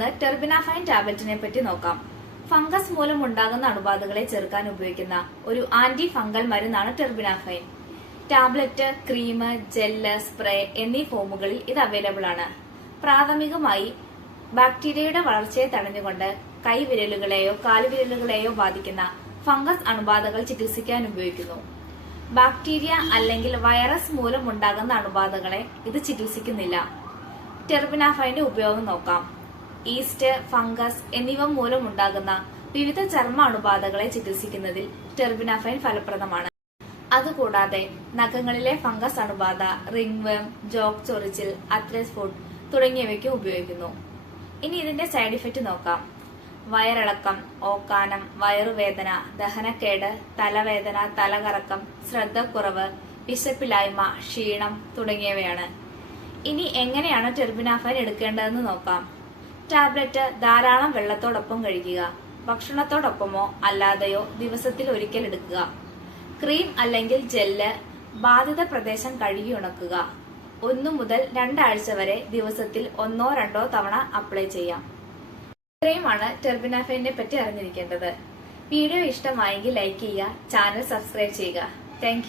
നമുക്കിന്ന് ടെർബിനാഫൈൻ ടാബ്ലറ്റിനെ പറ്റി നോക്കാം. ഫംഗസ് മൂലം ഉണ്ടാകുന്ന അണുബാധകളെ ചെറുക്കാൻ ഉപയോഗിക്കുന്ന ഒരു ആന്റി ഫംഗൽ മരുന്നാണ് terbinafine. Tablet, cream, gel, spray എന്നീ ഫോമുകളിൽ ഇത് അവൈലബിൾ ആണ്. പ്രാഥമികമായി ബാക്ടീരിയയുടെ വളർച്ചയെ തടഞ്ഞുകൊണ്ട് കൈവിരലുകളെയോ കാലുവിരലുകളെയോ ബാധിക്കുന്ന ഫംഗസ് അണുബാധകൾ ചികിത്സിക്കാൻ ഉപയോഗിക്കുന്നു. ബാക്ടീരിയ അല്ലെങ്കിൽ വൈറസ് മൂലം ഉണ്ടാകുന്ന അണുബാധകളെ ഇത് ചികിത്സിക്കുന്നില്ല. ടെർബിനാഫൈന്റെ ഉപയോഗം നോക്കാം. ഈസ്റ്റ്, ഫംഗസ് എന്നിവ മൂലം ഉണ്ടാകുന്ന വിവിധ ചർമ്മ അണുബാധകളെ ചികിത്സിക്കുന്നതിൽ ടെർബിനാഫൈൻ ഫലപ്രദമാണ്. അതുകൂടാതെ നഖങ്ങളിലെ ഫംഗസ് അണുബാധ, റിംഗ്വേം, ജോക്ക് ചൊറിച്ചിൽ, അത്ലസ് ഫുഡ് തുടങ്ങിയവയ്ക്ക് ഉപയോഗിക്കുന്നു. ഇനി ഇതിന്റെ സൈഡ് ഇഫക്റ്റ് നോക്കാം. വയറിളക്കം, ഓക്കാനം, വയറുവേദന, ദഹനക്കേട്, തലവേദന, തലകറക്കം, ശ്രദ്ധക്കുറവ്, വിശപ്പില്ലായ്മ, ക്ഷീണം തുടങ്ങിയവയാണ്. ഇനി എങ്ങനെയാണ് ടെർബിനാഫൈൻ എടുക്കേണ്ടതെന്ന് നോക്കാം. ടാബ്ലറ്റ് ധാരാളം വെള്ളത്തോടൊപ്പം കഴിക്കുക. ഭക്ഷണത്തോടൊപ്പമോ അല്ലാതെയോ ദിവസത്തിൽ ഒരിക്കൽ എടുക്കുക. ക്രീം അല്ലെങ്കിൽ ജെല്ല് ബാധിത പ്രദേശം കഴുകി ഉണക്കുക. 1 മുതൽ 2 ആഴ്ച വരെ ദിവസത്തിൽ 1-2 തവണ അപ്ലൈ ചെയ്യാം. ഇത്രയുമാണ് ടെർബിനാഫൈനെ പറ്റി അറിഞ്ഞിരിക്കേണ്ടത്. വീഡിയോ ഇഷ്ടമായെങ്കിൽ ലൈക്ക് ചെയ്യുക, ചാനൽ സബ്സ്ക്രൈബ് ചെയ്യുക. താങ്ക്